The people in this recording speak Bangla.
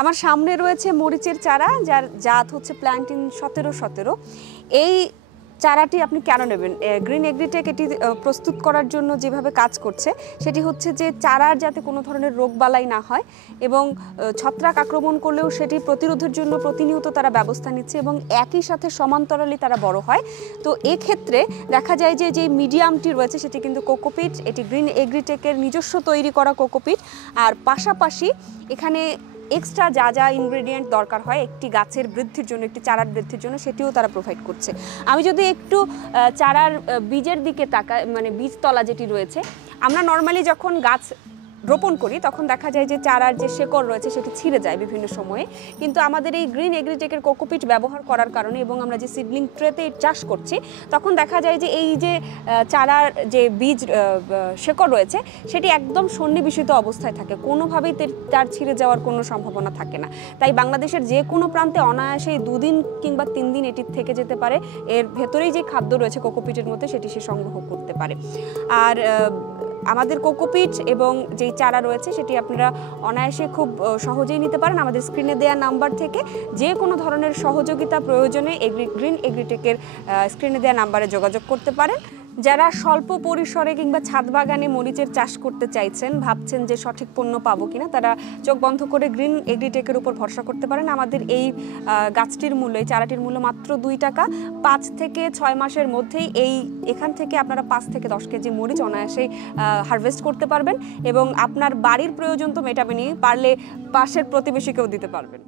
আমার সামনে রয়েছে মরিচের চারা, যার জাত হচ্ছে প্ল্যান্টিন 1717। এই চারাটি আপনি কেন নেবেন? গ্রিন এগ্রিটেক এটি প্রস্তুত করার জন্য যেভাবে কাজ করছে সেটি হচ্ছে যে চারার যাতে কোনো ধরনের রোগবালাই না হয় এবং ছত্রাক আক্রমণ করলেও সেটি প্রতিরোধের জন্য প্রতিনিয়ত তারা ব্যবস্থা নিচ্ছে এবং একই সাথে সমান্তরালে তারা বড় হয়। তো এক্ষেত্রে দেখা যায় যে যে মিডিয়ামটি রয়েছে সেটি কিন্তু কোকোপিট, এটি গ্রিন এগ্রিটেকের নিজস্ব তৈরি করা কোকোপিট। আর পাশাপাশি এখানে এক্সট্রা যা যা ইনগ্রেডিয়েন্ট দরকার হয় একটি গাছের বৃদ্ধির জন্য, একটি চারার বৃদ্ধির জন্য, সেটিও তারা প্রোভাইড করছে। আমি যদি একটু চারার বীজের দিকে তাকাই, মানে বীজতলা যেটি রয়েছে, আমরা নর্মালি যখন গাছ রোপণ করি তখন দেখা যায় যে চারার যে শেকড় রয়েছে সেটি ছিঁড়ে যায় বিভিন্ন সময়ে, কিন্তু আমাদের এই গ্রিন এগ্রিটেকের কোকোপিট ব্যবহার করার কারণে এবং আমরা যে সিডলিং ট্রেতে চাষ করছি তখন দেখা যায় যে এই যে চারার যে বীজ শেকড় রয়েছে সেটি একদম সন্নিবেশিত অবস্থায় থাকে, কোনোভাবেই তার ছিঁড়ে যাওয়ার কোনো সম্ভাবনা থাকে না। তাই বাংলাদেশের যে কোনো প্রান্তে অনায়াসে 2 দিন কিংবা 3 দিন এটি থেকে যেতে পারে, এর ভেতরেই যে খাদ্য রয়েছে কোকোপিটের মধ্যে সেটি সে সংগ্রহ করতে পারে। আর আমাদের কোকোপিট এবং যেই চারা রয়েছে সেটি আপনারা অনায়াসে খুব সহজেই নিতে পারেন। আমাদের স্ক্রিনে দেওয়া নাম্বার থেকে যে কোনো ধরনের সহযোগিতা প্রয়োজনে গ্রিন এগ্রিটেকের স্ক্রিনে দেওয়া নাম্বারে যোগাযোগ করতে পারেন। যারা স্বল্প পরিসরে কিংবা ছাদ বাগানে মরিচের চাষ করতে চাইছেন, ভাবছেন যে সঠিক পণ্য পাবো কিনা, তারা চোখ বন্ধ করে গ্রিন এগ্রিটেকের উপর ভরসা করতে পারেন। আমাদের এই গাছটির মূল্য, এই চারাটির মূল্য মাত্র 2 টাকা। 5 থেকে 6 মাসের মধ্যেই এখান থেকে আপনারা 5 থেকে 10 কেজি মরিচ অনায়াসেই হারভেস্ট করতে পারবেন এবং আপনার বাড়ির প্রয়োজন তো মেটাবেনই, পারলে পাশের প্রতিবেশীকেও দিতে পারবেন।